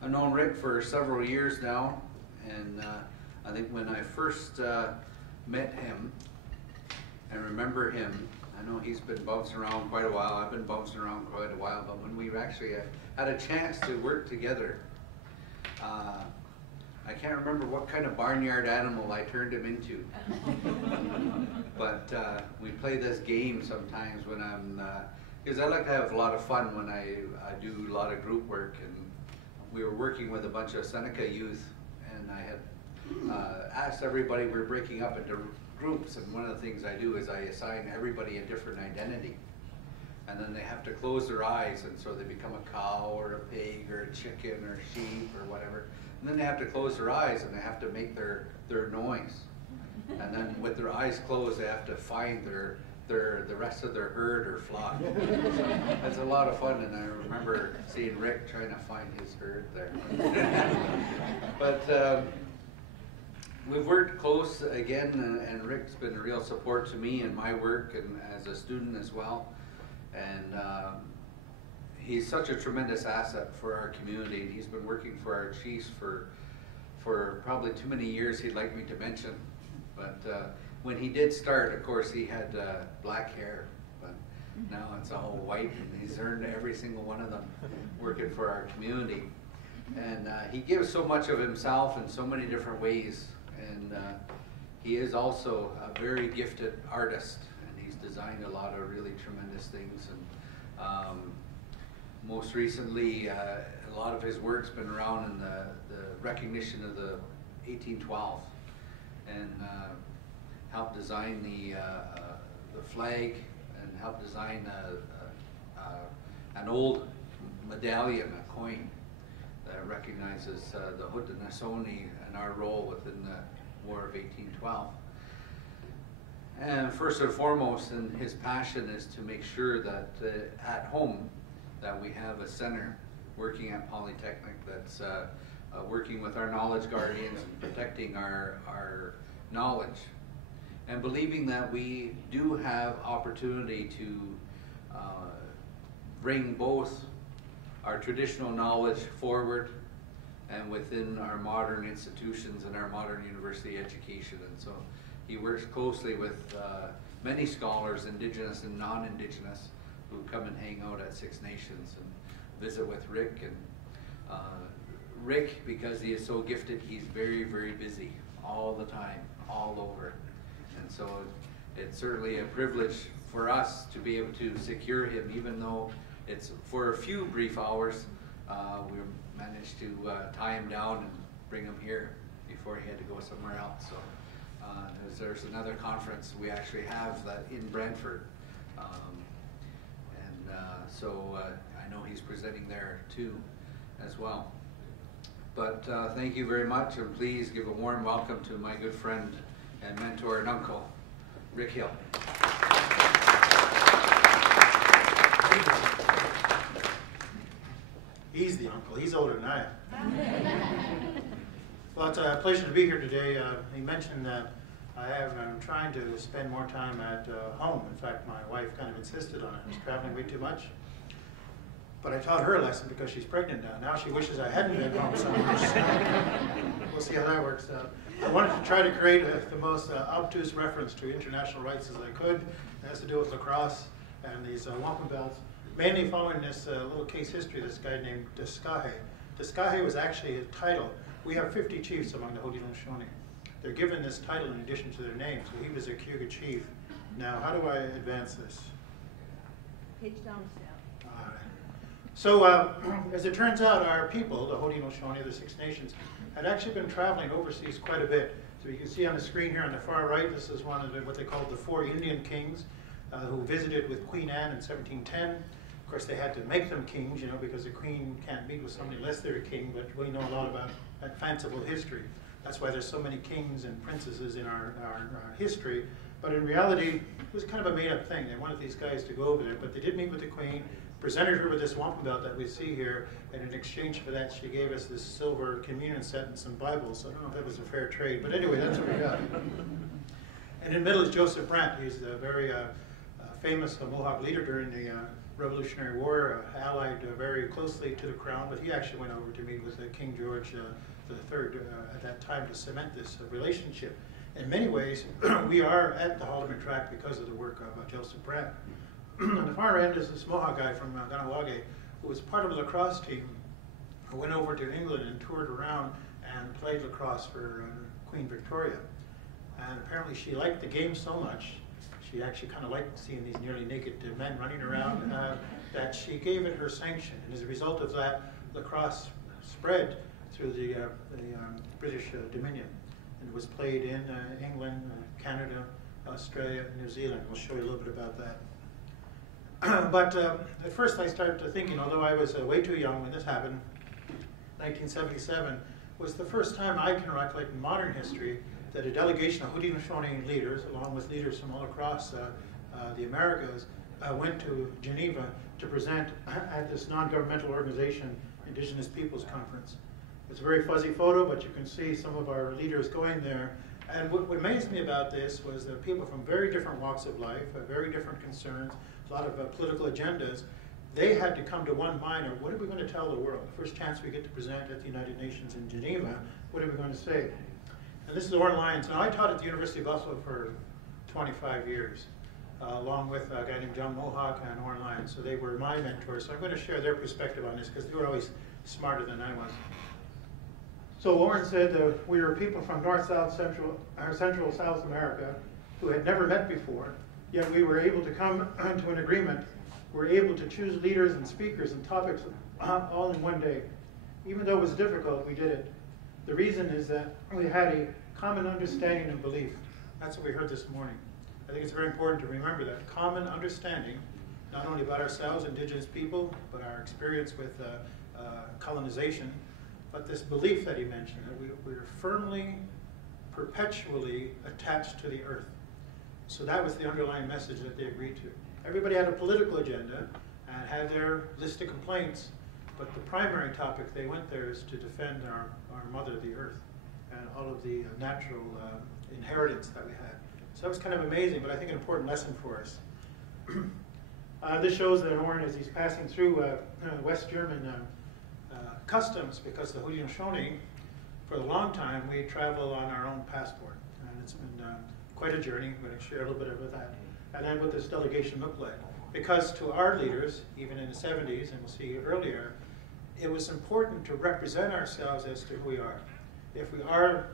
I've known Rick for several years now, and I think when I first met him and remember him, I know he's been bouncing around quite a while, I've been bouncing around quite a while, but when we actually had a chance to work together, I can't remember what kind of barnyard animal I turned him into. But we play this game sometimes when I'm, because I like to have a lot of fun when I do a lot of group work, and we were working with a bunch of Seneca youth, and I had asked everybody, we're breaking up into groups, and one of the things I do is I assign everybody a different identity. And then they have to close their eyes, and so they become a cow or a pig or a chicken or a sheep or whatever. And then they have to close their eyes and they have to make their noise. And then with their eyes closed, they have to find the rest of their herd or flock. It's a lot of fun, and I remember seeing Rick trying to find his herd there. But we've worked close again, and Rick's been a real support to me in my work and as a student as well. And he's such a tremendous asset for our community, and he's been working for our chiefs for probably too many years he'd like me to mention. But when he did start, of course, he had black hair, but now it's all white, and he's earned every single one of them working for our community. And he gives so much of himself in so many different ways, and he is also a very gifted artist. He's designed a lot of really tremendous things, and most recently a lot of his work's been around in the recognition of the 1812, and helped design the flag, and helped design an old medallion, a coin that recognizes the Haudenosaunee and our role within the War of 1812. And first and foremost, and his passion is to make sure that at home that we have a center working at Polytechnic that's working with our knowledge guardians and protecting our knowledge, and believing that we do have opportunity to bring both our traditional knowledge forward and within our modern institutions and our modern university education. And so he works closely with many scholars, Indigenous and non-Indigenous, who come and hang out at Six Nations and visit with Rick. And Rick, because he is so gifted, he's very, very busy all the time, all over. And so it's certainly a privilege for us to be able to secure him, even though it's for a few brief hours. We managed to tie him down and bring him here before he had to go somewhere else. So there's another conference we actually have that in Brantford, so I know he's presenting there too as well. But thank you very much, and please give a warm welcome to my good friend and mentor and uncle, Rick Hill. He's the uncle. He's older than I am. Well, it's a pleasure to be here today. He mentioned that I'm trying to spend more time at home. In fact, my wife kind of insisted on it. I was traveling way too much. But I taught her a lesson because she's pregnant now. Now she wishes I hadn't been home so much. We'll see how that works out. I wanted to try to create the most obtuse reference to international rights as I could. It has to do with lacrosse and these wampum belts. Mainly following this little case history of this guy named Descahe. Descahe was actually a title. We have 50 chiefs among the Haudenosaunee. They're given this title in addition to their name, so he was a Cayuga chief. Now, how do I advance this? Page down, Sal. All right. So, as it turns out, our people, the Haudenosaunee, the Six Nations, had actually been traveling overseas quite a bit. So you can see on the screen here on the far right, this is one of what they called the 4 Indian kings who visited with Queen Anne in 1710. Of course, they had to make them kings, you know, because the queen can't meet with somebody unless they're a king, but we know a lot about that fanciful history. That's why there's so many kings and princesses in our history. But in reality, it was kind of a made-up thing. They wanted these guys to go over there, but they did meet with the queen, presented her with this wampum belt that we see here, and in exchange for that, she gave us this silver communion set and some Bibles. So I don't know if that was a fair trade, but anyway, that's what we got. And in the middle is Joseph Brant. He's a very famous Mohawk leader during the Revolutionary War, allied very closely to the crown, but he actually went over to meet with King George III at that time to cement this relationship. In many ways, we are at the Haldimand track because of the work of Joseph Pratt. On the far end is this Mohawk guy from Ganawage, who was part of a lacrosse team who went over to England and toured around and played lacrosse for Queen Victoria. And apparently she liked the game so much, she actually kind of liked seeing these nearly naked men running around, that she gave it her sanction. And as a result of that, lacrosse spread through the British Dominion. And it was played in England, Canada, Australia, New Zealand. We'll show you a little bit about that. But at first I started thinking, although I was way too young when this happened, 1977 was the first time I can recollect in modern history that a delegation of Haudenosaunee leaders, along with leaders from all across the Americas, went to Geneva to present at this non-governmental organization, Indigenous Peoples Conference. It's a very fuzzy photo, but you can see some of our leaders going there. And what amazed me about this was that people from very different walks of life, very different concerns, a lot of political agendas, they had to come to one mind of what are we going to tell the world? The first chance we get to present at the United Nations in Geneva, what are we going to say? And this is Oren Lyons. Now I taught at the University of Buffalo for 25 years, along with a guy named John Mohawk and Oren Lyons. So they were my mentors. So I'm going to share their perspective on this because they were always smarter than I was. So Oren said we were people from North, South, Central South America who had never met before, yet we were able to come to an agreement. We were able to choose leaders and speakers and topics all in one day. Even though it was difficult, we did it. The reason is that we had a common understanding and belief. That's what we heard this morning. I think it's very important to remember that common understanding, not only about ourselves, Indigenous people, but our experience with colonization, but this belief that he mentioned, that we're firmly, perpetually attached to the earth. So that was the underlying message that they agreed to. Everybody had a political agenda and had their list of complaints, but the primary topic they went there is to defend our mother, the earth, and all of the natural inheritance that we had. So that was kind of amazing, but I think an important lesson for us. This shows that Oren, as he's passing through West German customs, because the Haudenosaunee, for a long time, we travel on our own passport. And it's been quite a journey. I'm going to share a little bit about that. And then what this delegation looked like. Because to our leaders, even in the 70s, and we'll see earlier, it was important to represent ourselves as to who we are. If we are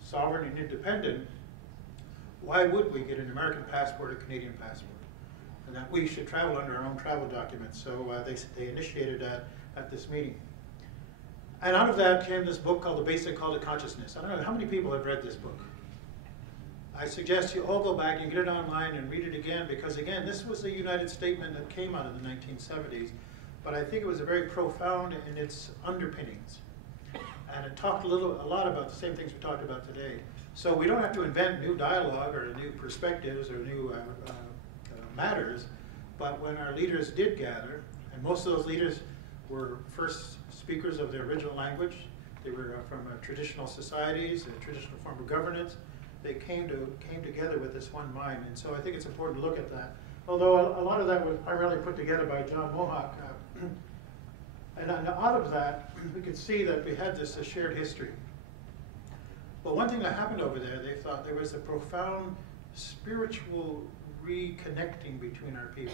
sovereign and independent, why would we get an American passport or Canadian passport? And that we should travel under our own travel documents. So they initiated that at this meeting. And out of that came this book called The Basic Call to Consciousness. I don't know how many people have read this book. I suggest you all go back and get it online and read it again, because again, this was a United Statement that came out in the 1970s, but I think it was very profound in its underpinnings. And it talked a lot about the same things we talked about today. So we don't have to invent new dialogue or new perspectives or new matters, but when our leaders did gather, and most of those leaders were first speakers of their original language, they were from traditional societies, a traditional form of governance, they came together with this one mind. And so I think it's important to look at that. Although a lot of that was primarily put together by John Mohawk. And out of that, we could see that we had this shared history. But one thing that happened over there, they thought there was a profound spiritual reconnecting between our people.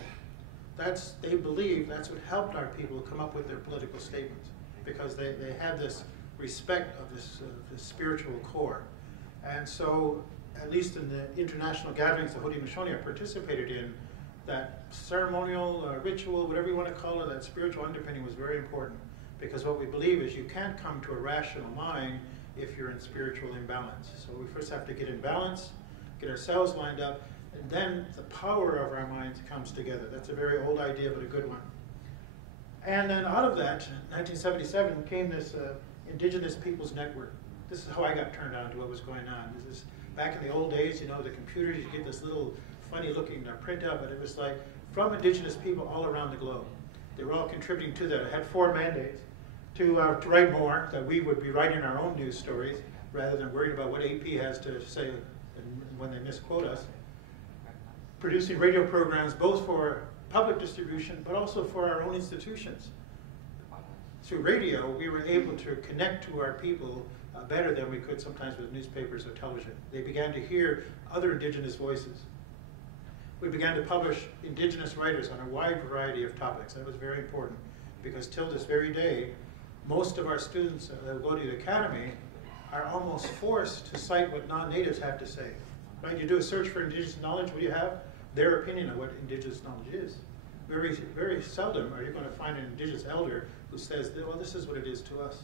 They believe that's what helped our people come up with their political statements, because they had this respect of this spiritual core. And so, at least in the international gatherings the Haudenosaunee participated in, that ceremonial, ritual, whatever you want to call it, that spiritual underpinning was very important. Because what we believe is you can't come to a rational mind if you're in spiritual imbalance. So we first have to get in balance, get ourselves lined up, and then the power of our minds comes together. That's a very old idea, but a good one. And then out of that, 1977, came this Indigenous Peoples Network. This is how I got turned on to what was going on. This is back in the old days, you know, the computers, you get this little funny looking printout, but it was like from Indigenous people all around the globe. They were all contributing to that. I had 4 mandates to write more, that we would be writing our own news stories rather than worrying about what AP has to say when they misquote us. Producing radio programs both for public distribution, but also for our own institutions. Through radio, we were able to connect to our people better than we could sometimes with newspapers or television. They began to hear other Indigenous voices. We began to publish Indigenous writers on a wide variety of topics. That was very important because till this very day, most of our students that go to the academy are almost forced to cite what non-natives have to say. Right? You do a search for Indigenous knowledge, what do you have? Their opinion of what Indigenous knowledge is. Very, very seldom are you going to find an Indigenous elder who says, well, this is what it is to us.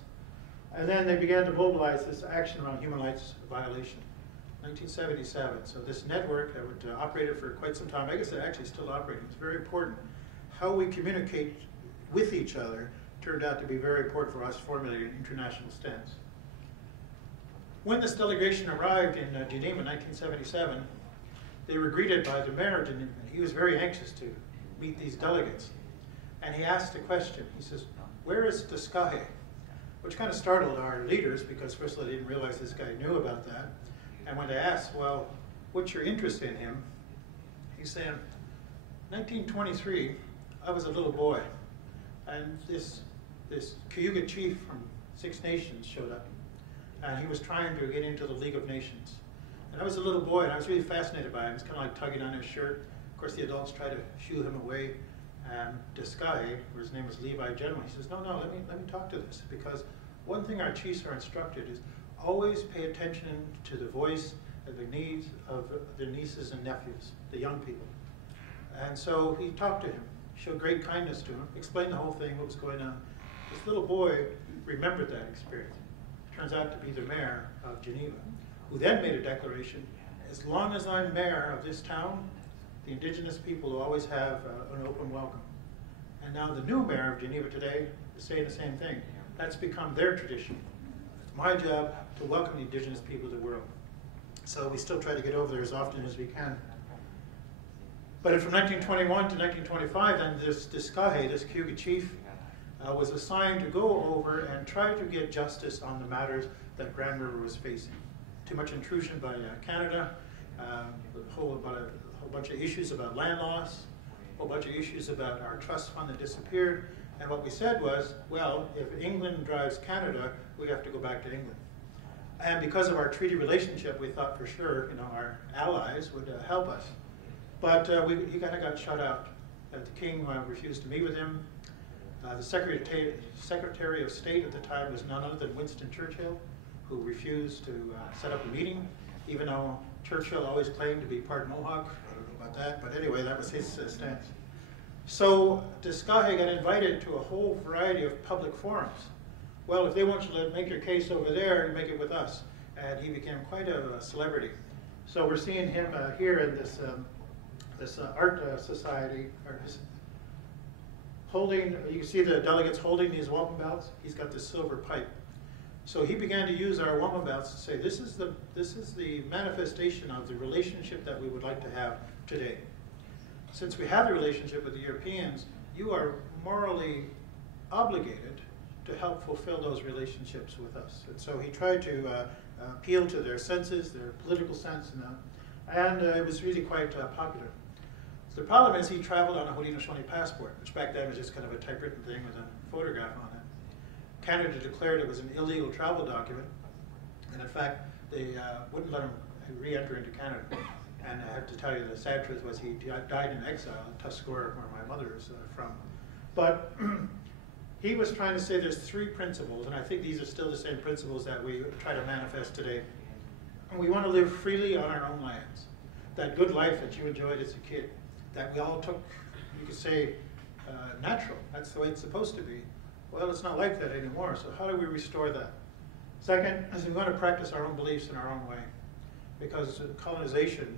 And then they began to mobilize this action around human rights violation. 1977. So this network that would operated for quite some time, I guess it actually still operating. It's very important. How we communicate with each other turned out to be very important for us formulating international stance. When this delegation arrived in Geneva in 1977, they were greeted by the mayor of Geneva. He was very anxious to meet these delegates. And he asked a question. He says, where is Tuskahe? Which kind of startled our leaders because first of all, they didn't realize this guy knew about that. And when they asked, well, what's your interest in him? He said, 1923, I was a little boy. And this Cayuga chief from Six Nations showed up. And he was trying to get into the League of Nations. And I was a little boy, and I was really fascinated by him. He was kind of like tugging on his shirt. Of course, the adults tried to shoo him away. And Tuskahe, his name was Levi General, he says, no, let me talk to this. Because one thing our chiefs are instructed is always pay attention to the voice and the needs of their nieces and nephews, the young people. And so he talked to him, showed great kindness to him, explained the whole thing, what was going on. This little boy remembered that experience. Turns out to be the mayor of Geneva, who then made a declaration, as long as I'm mayor of this town, the Indigenous people will always have an open welcome. And now the new mayor of Geneva today is saying the same thing. That's become their tradition. It's my job to welcome the Indigenous people to the world. So we still try to get over there as often as we can. But from 1921 to 1925, then this Tuskahe, this Cayuga chief, was assigned to go over and try to get justice on the matters that Grand River was facing. Too much intrusion by Canada, a whole bunch of issues about land loss, a whole bunch of issues about our trust fund that disappeared. And what we said was, well, if England drives Canada, we have to go back to England. And because of our treaty relationship, we thought for sure, our allies would help us. But he kind of got shut out. The king refused to meet with him. The Secretary of State at the time was none other than Winston Churchill, who refused to set up a meeting, even though Churchill always claimed to be part Mohawk. I don't know about that, but anyway, that was his stance. So Tuskahe got invited to a whole variety of public forums. Well, if they want you to make your case over there, you make it with us. And he became quite a celebrity. So we're seeing him here in this art society, holding, you can see the delegates holding these wampum belts. He's got this silver pipe. So he began to use our wampum belts to say, this is the manifestation of the relationship that we would like to have today. Since we have a relationship with the Europeans, you are morally obligated to help fulfill those relationships with us. And so he tried to appeal to their senses, their political sense, and it was really quite popular. The problem is he traveled on a Haudenosaunee passport, which back then was just kind of a typewritten thing with a photograph on it. Canada declared it was an illegal travel document, and in fact, they wouldn't let him re-enter into Canada. And I have to tell you, the sad truth was he died in exile in Tuscarora, where my mother is from. But he was trying to say there's three principles, and I think these are still the same principles that we try to manifest today. And we want to live freely on our own lands. That good life that you enjoyed as a kid, that we all took, you could say, natural. That's the way it's supposed to be. Well, it's not like that anymore, so how do we restore that? Second, is we want to practice our own beliefs in our own way, because colonization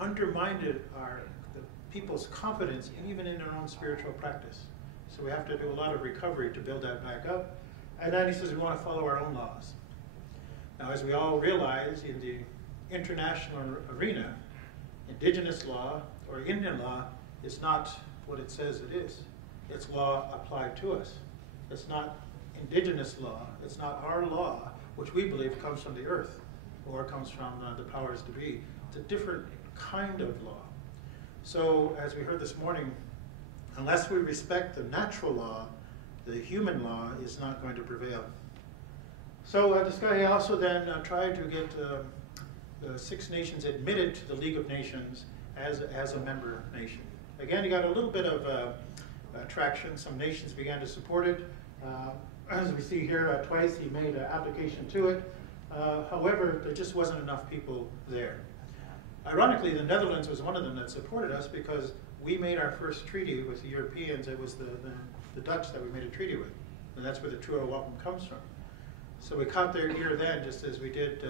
undermined the people's confidence even in their own spiritual practice. So we have to do a lot of recovery to build that back up. And then he says we want to follow our own laws. Now, as we all realize, in the international arena, Indigenous law or Indian law is not what it says it is. It's law applied to us. It's not Indigenous law. It's not our law, which we believe comes from the earth or comes from the powers to be. It's a different kind of law. So as we heard this morning, unless we respect the natural law, the human law is not going to prevail. So Discahe also then tried to get the Six Nations admitted to the League of Nations as a member nation. Again, he got a little bit of traction. Some nations began to support it. As we see here, twice he made an application to it. However, there just wasn't enough people there. Ironically, the Netherlands was one of them that supported us because we made our first treaty with the Europeans. It was the Dutch that we made a treaty with. And that's where the Truro Wampum comes from. So we caught their ear then, just as we did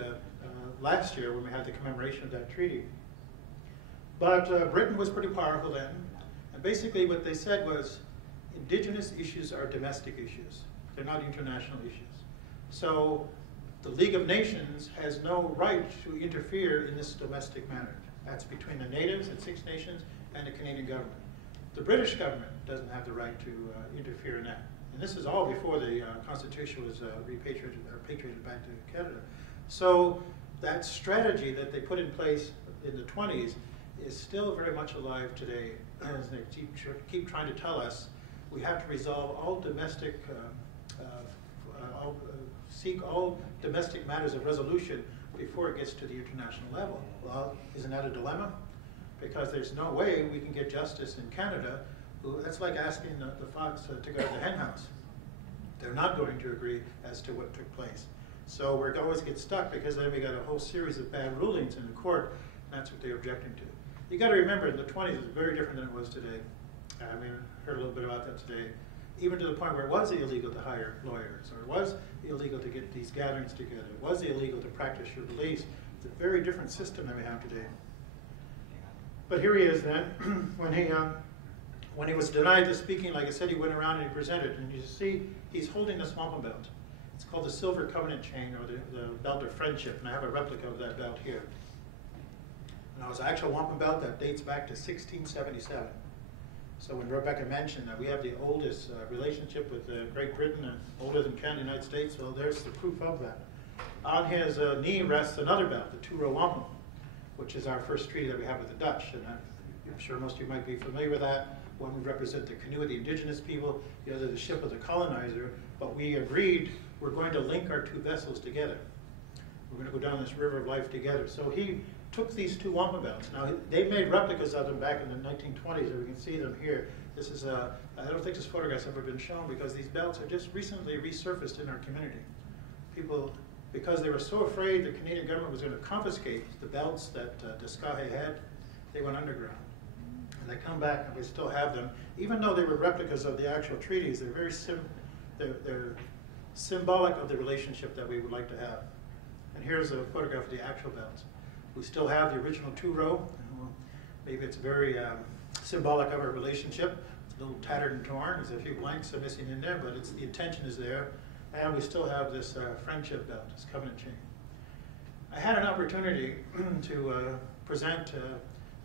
last year when we had the commemoration of that treaty. But Britain was pretty powerful then. And basically what they said was, indigenous issues are domestic issues. They're not international issues. So the League of Nations has no right to interfere in this domestic matter. That's between the natives and Six Nations and the Canadian government. The British government doesn't have the right to interfere in that. And this is all before the Constitution was repatriated back to Canada. So that strategy that they put in place in the 20s is still very much alive today. As they keep trying to tell us, we have to resolve all domestic, seek all domestic matters of resolution before it gets to the international level. Well, isn't that a dilemma? Because there's no way we can get justice in Canada. That's like asking the fox to go to the hen house. They're not going to agree as to what took place. So we always get stuck because then we got a whole series of bad rulings in the court, and that's what they're objecting to. You got to remember, in the 20s, it was very different than it was today. I mean, I heard a little bit about that today. Even to the point where it was illegal to hire lawyers, or it was illegal to get these gatherings together. It was illegal to practice your beliefs. It's a very different system than we have today. But here he is then, when he was denied the speaking, like I said, he went around and he presented. And you see, he's holding this wampum belt. It's called the Silver Covenant Chain, or the Belt of Friendship. And I have a replica of that belt here. Now, it's an actual wampum belt that dates back to 1677. So when Rebecca mentioned that we have the oldest relationship with Great Britain, older than Canada, the United States, well, there's the proof of that. On his knee rests another belt, the Truro Wampum, which is our first treaty that we have with the Dutch. And I'm sure most of you might be familiar with that. One would represent the canoe of the indigenous people, the other the ship of the colonizer. But we agreed we're going to link our two vessels together. We're going to go down this river of life together. So he took these two wampum belts. Now, they made replicas of them back in the 1920s, and we can see them here. This is I don't think this photograph's ever been shown because these belts are just recently resurfaced in our community. People, because they were so afraid the Canadian government was going to confiscate the belts that Discahe had, they went underground. And they come back and we still have them. Even though they were replicas of the actual treaties, they're very they're symbolic of the relationship that we would like to have. And here's a photograph of the actual belts. We still have the original two-row. Maybe it's very symbolic of our relationship. It's a little tattered and torn. There's a few blanks are missing in there, but the intention is there. And we still have this friendship belt, this covenant chain. I had an opportunity to present.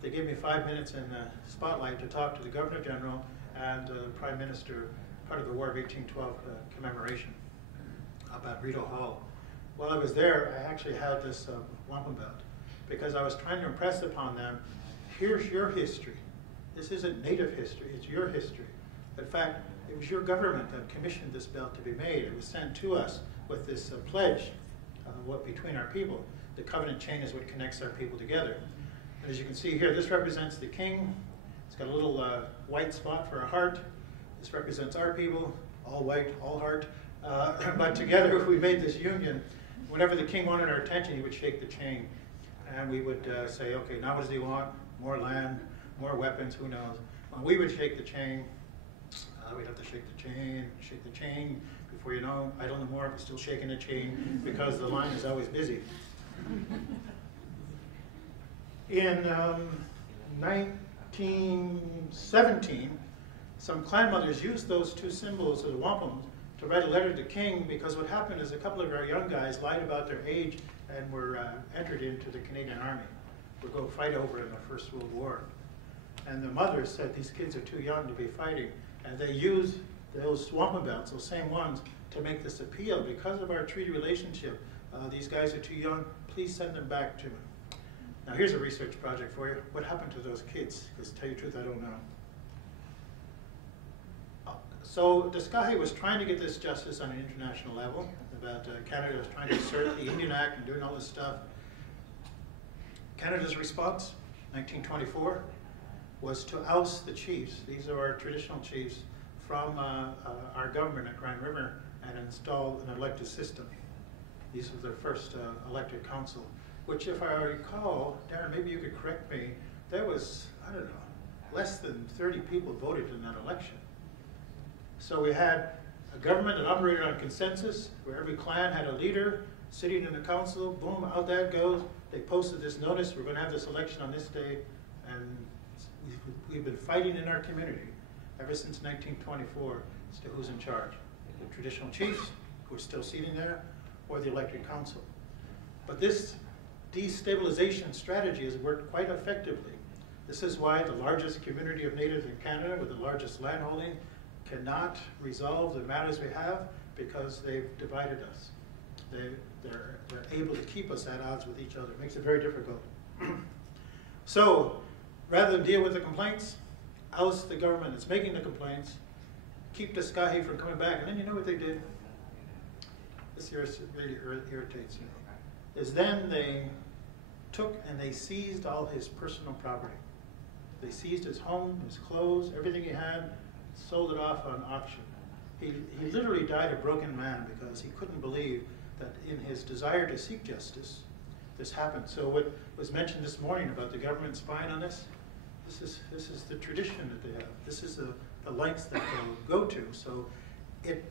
They gave me 5 minutes in the spotlight to talk to the Governor General and the Prime Minister, part of the War of 1812 commemoration up at Rideau Hall. While I was there, I actually had this wampum belt because I was trying to impress upon them, here's your history. This isn't Native history, it's your history. In fact, it was your government that commissioned this belt to be made. It was sent to us with this pledge between our people. The covenant chain is what connects our people together. As you can see here, this represents the king. It's got a little white spot for a heart. This represents our people, all white, all heart. But together we made this union. Whenever the king wanted our attention, he would shake the chain. And we would say, okay, now what does he want? More land, more weapons, who knows? When we would shake the chain, we'd have to shake the chain. Before you know, I don't know more, but still shaking the chain because the line is always busy. In 1917, some clan mothers used those two symbols of the wampum to write a letter to the king because what happened is a couple of our young guys lied about their age and were entered into the Canadian Army. Would go fight over in the First World War. And the mothers said these kids are too young to be fighting. And they used those wampum belts, those same ones, to make this appeal. Because of our treaty relationship, these guys are too young, please send them back to me. Now here's a research project for you. What happened to those kids? Because to tell you the truth, I don't know. So Descahe was trying to get this justice on an international level, about Canada was trying to assert the Indian Act and doing all this stuff. Canada's response, 1924, was to oust the chiefs, these are our traditional chiefs, from our government at Grand River and install an elected system. These were their first elected council, which if I recall, Darren, maybe you could correct me, there was, I don't know, less than 30 people voted in that election. So we had a government that operated on consensus, where every clan had a leader sitting in the council, boom, out that goes. They posted this notice, we're going to have this election on this day, and we've been fighting in our community ever since 1924 as to who's in charge. The traditional chiefs, who are still sitting there, or the elected council. But this destabilization strategy has worked quite effectively. This is why the largest community of natives in Canada, with the largest landholding, cannot resolve the matters we have because they've divided us. They're able to keep us at odds with each other. It makes it very difficult. So, rather than deal with the complaints, oust the government that's making the complaints, keep Descahe from coming back. And then you know what they did? This really irritates me. Is then they took and they seized all his personal property. They seized his home, his clothes, everything he had, sold it off on auction. He literally died a broken man because he couldn't believe that in his desire to seek justice, this happened. So what was mentioned this morning about the government spying on this, this is the tradition that they have. This is the lengths that they'll go to. So it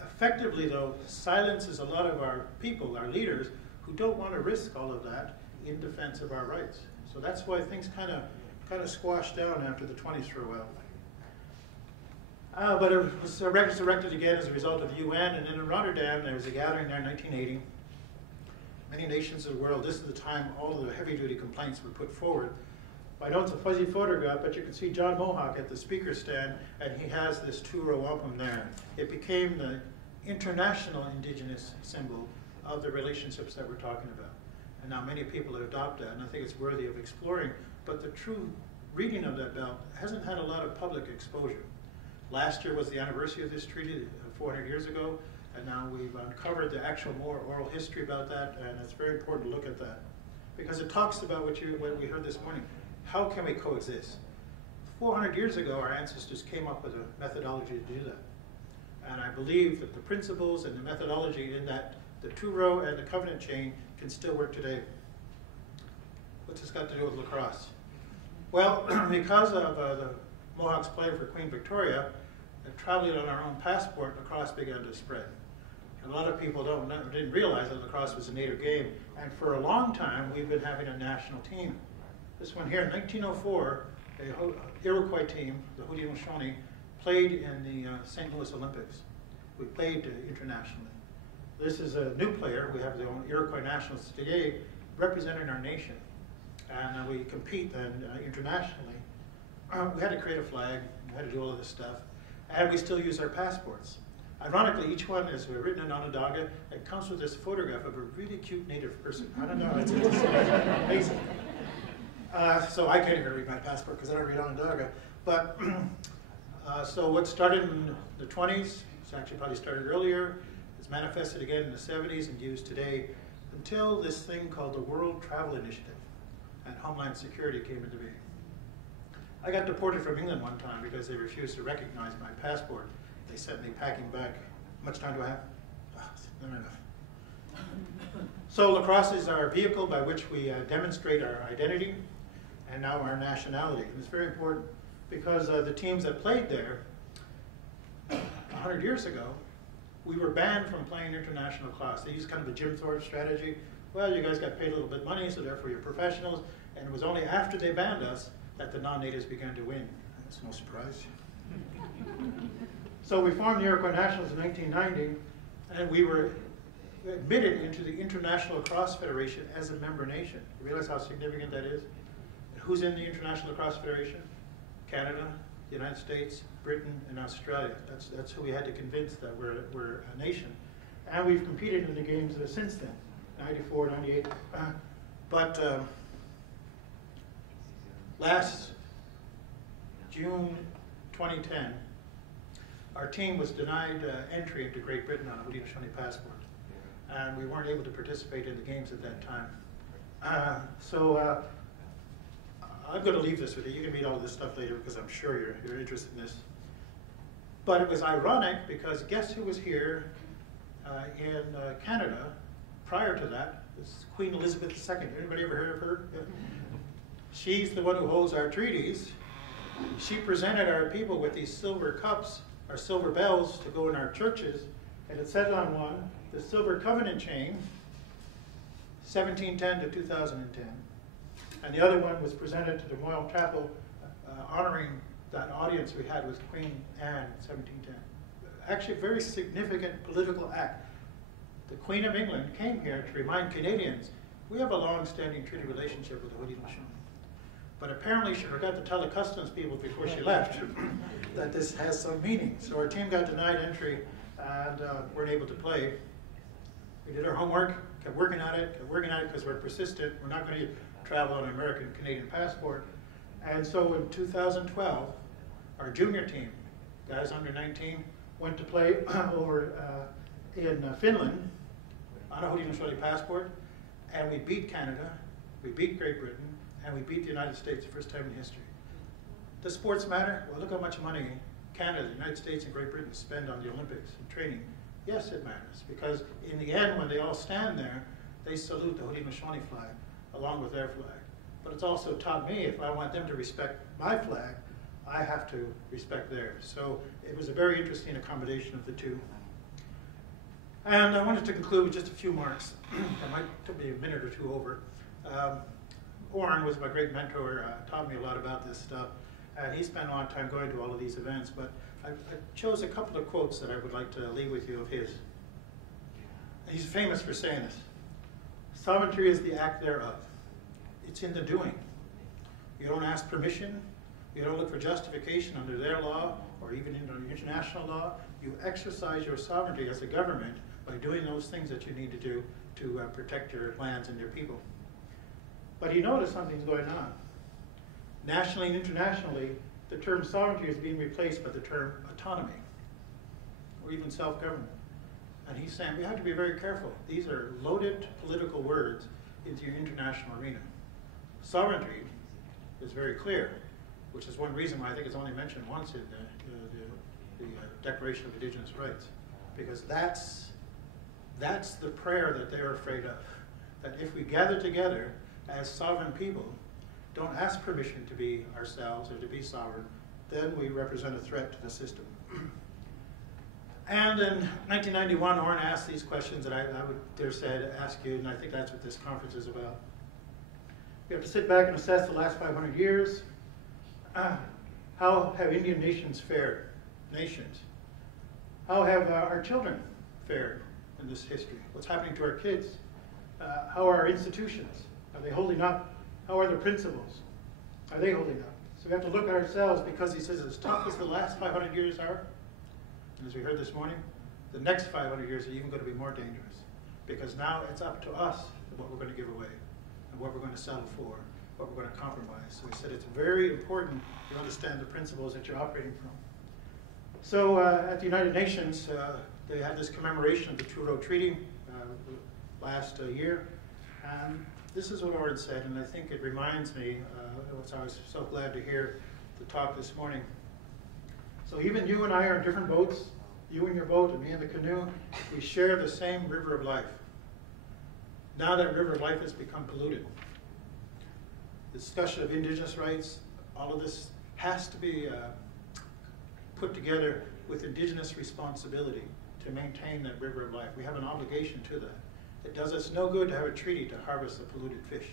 effectively, though, silences a lot of our people, our leaders, who don't want to risk all of that in defense of our rights. So that's why things kind of squashed down after the 20s for a while. But it was resurrected again as a result of the UN, and then in Rotterdam there was a gathering there in 1980. Many nations of the world, this is the time all of the heavy-duty complaints were put forward. I know it's a fuzzy photograph, but you can see John Mohawk at the speaker stand, and he has this two-row wampum there. It became the international indigenous symbol of the relationships that we're talking about. And now many people have adopted that, and I think it's worthy of exploring. But the true reading of that belt hasn't had a lot of public exposure. Last year was the anniversary of this treaty, 400 years ago, and now we've uncovered the actual more oral history about that, and it's very important to look at that. Because it talks about what we heard this morning. How can we coexist? 400 years ago, our ancestors came up with a methodology to do that. And I believe that the principles and the methodology in that, the two-row and the covenant chain, can still work today. What's this got to do with lacrosse? Well, because of the Mohawks playing for Queen Victoria, traveling on our own passport, lacrosse began to spread. And a lot of people didn't realize that lacrosse was a native game. And for a long time, we've been having a national team. This one here, in 1904, a Iroquois team, the Haudenosaunee, played in the St. Louis Olympics. We played internationally. This is a new player. We have the Iroquois nationals today representing our nation. And we compete then internationally. We had to create a flag, we had to do all of this stuff, and we still use our passports. Ironically, each one is written in Onondaga. It comes with this photograph of a really cute native person. I don't know, it's amazing. So I can't even read my passport because I don't read Onondaga. But so what started in the 20s, it's actually probably started earlier, it's manifested again in the 70s and used today until this thing called the World Travel Initiative and Homeland Security came into being. I got deported from England one time because they refused to recognize my passport. They sent me packing back. How much time do I have? Not enough. So lacrosse is our vehicle by which we demonstrate our identity and now our nationality. And it's very important because the teams that played there 100 years ago, we were banned from playing international class. They used kind of a Jim Thorpe strategy. Well, you guys got paid a little bit of money, so therefore you're professionals. And it was only after they banned us that the non-natives began to win. That's no surprise. So we formed the Iroquois Nationals in 1990, and we were admitted into the International Lacrosse Federation as a member nation. You realize how significant that is? And who's in the International Lacrosse Federation? Canada, the United States, Britain, and Australia. That's who we had to convince that we're a nation. And we've competed in the games since then, 94, 98. But last June 2010, our team was denied entry into Great Britain on a Haudenosaunee passport, and we weren't able to participate in the games at that time. So I'm going to leave this with you. You can read all of this stuff later because I'm sure you're interested in this. But it was ironic because guess who was here in Canada prior to that? This Queen Elizabeth II. Anybody ever heard of her? She's the one who holds our treaties. She presented our people with these silver cups, or silver bells, to go in our churches, and it said on one, the Silver Covenant Chain, 1710 to 2010. And the other one was presented to the Royal Chapel, honoring that audience we had with Queen Anne in 1710. Actually, a very significant political act. The Queen of England came here to remind Canadians, we have a long-standing treaty relationship with the Haudenosaunee. But apparently she forgot to tell the customs people before she left that this has some meaning. So our team got denied entry and weren't able to play. We did our homework, kept working at it because we're persistent. We're not going to travel on an American-Canadian passport. And so in 2012, our junior team, guys under 19, went to play over in Finland on a Haudenosaunee passport, and we beat Canada, we beat Great Britain, and we beat the United States the first time in history. Does sports matter? Well, look how much money Canada, the United States, and Great Britain spend on the Olympics and training. Yes, it matters, because in the end, when they all stand there, they salute the Haudenosaunee flag along with their flag. But it's also taught me, if I want them to respect my flag, I have to respect theirs. So it was a very interesting accommodation of the two. And I wanted to conclude with just a few marks. That might take me a minute or two over. Orrin was my great mentor, taught me a lot about this stuff, and he spent a long time going to all of these events, but I chose a couple of quotes that I would like to leave with you of his. He's famous for saying this: sovereignty is the act thereof. It's in the doing. You don't ask permission, you don't look for justification under their law or even under international law. You exercise your sovereignty as a government by doing those things that you need to do to protect your lands and your people. But he noticed something's going on. Nationally and internationally, the term sovereignty is being replaced by the term autonomy, or even self-government. And he's saying we have to be very careful. These are loaded political words into your international arena. Sovereignty is very clear, which is one reason why I think it's only mentioned once in the Declaration of Indigenous Rights, because that's the prayer that they're afraid of. That if we gather together as sovereign people, don't ask permission to be ourselves or to be sovereign, then we represent a threat to the system. And in 1991, Orrin asked these questions that I would dare say to ask you, and I think that's what this conference is about. We have to sit back and assess the last 500 years. How have Indian nations fared? Nations. How have our children fared in this history? What's happening to our kids? How are our institutions? Are they holding up? How are the principles? Are they holding up? So we have to look at ourselves, because he says as tough as the last 500 years are, and as we heard this morning, the next 500 years are even going to be more dangerous, because now it's up to us what we're going to give away and what we're going to settle for, what we're going to compromise. So he said it's very important to understand the principles that you're operating from. So at the United Nations, they had this commemoration of the Trudeau Treaty last year, and this is what Orrin said, and I think it reminds me, I was so glad to hear the talk this morning. So even you and I are in different boats, you in your boat and me in the canoe, we share the same river of life. Now that river of life has become polluted. The discussion of Indigenous rights, all of this has to be put together with Indigenous responsibility to maintain that river of life. We have an obligation to that. It does us no good to have a treaty to harvest the polluted fish.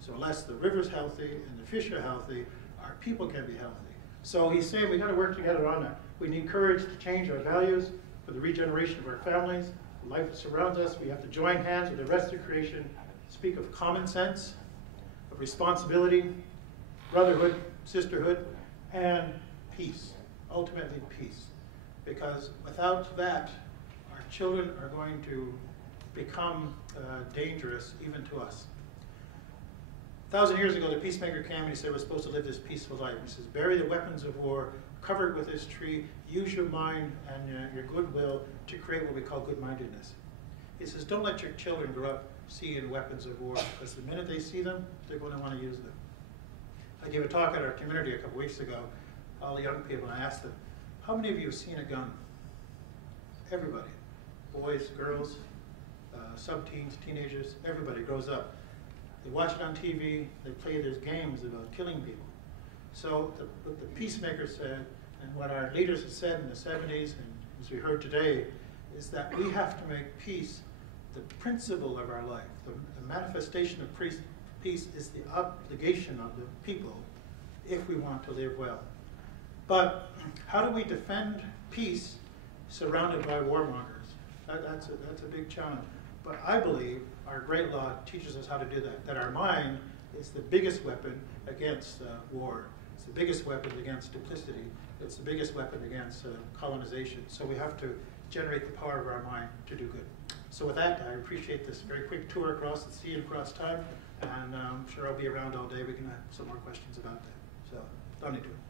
So unless the river's healthy and the fish are healthy, our people can be healthy. So he's saying we got to work together on that. We need courage to change our values for the regeneration of our families, the life that surrounds us. We have to join hands with the rest of creation, speak of common sense, of responsibility, brotherhood, sisterhood, and peace, ultimately peace. Because without that, our children are going to become dangerous even to us. 1,000 years ago, the peacemaker came and he said we're supposed to live this peaceful life. He says, bury the weapons of war, cover it with this tree, use your mind and your goodwill to create what we call good-mindedness. He says, don't let your children grow up seeing weapons of war, because the minute they see them, they're going to want to use them. I gave a talk at our community a couple weeks ago, all the young people, and I asked them, how many of you have seen a gun? Everybody. Boys, girls, sub-teens, teenagers, everybody grows up. They watch it on TV, they play these games about killing people. So what the peacemakers said, and what our leaders had said in the 70s, and as we heard today, is that we have to make peace the principle of our life. The manifestation of peace is the obligation of the people if we want to live well. But how do we defend peace surrounded by warmongers? That's a big challenge. But I believe our great law teaches us how to do that, that our mind is the biggest weapon against war. It's the biggest weapon against duplicity. It's the biggest weapon against colonization. So we have to generate the power of our mind to do good. So with that, I appreciate this very quick tour across the sea and across time, and I'm sure I'll be around all day. We can have some more questions about that. So, don't need to.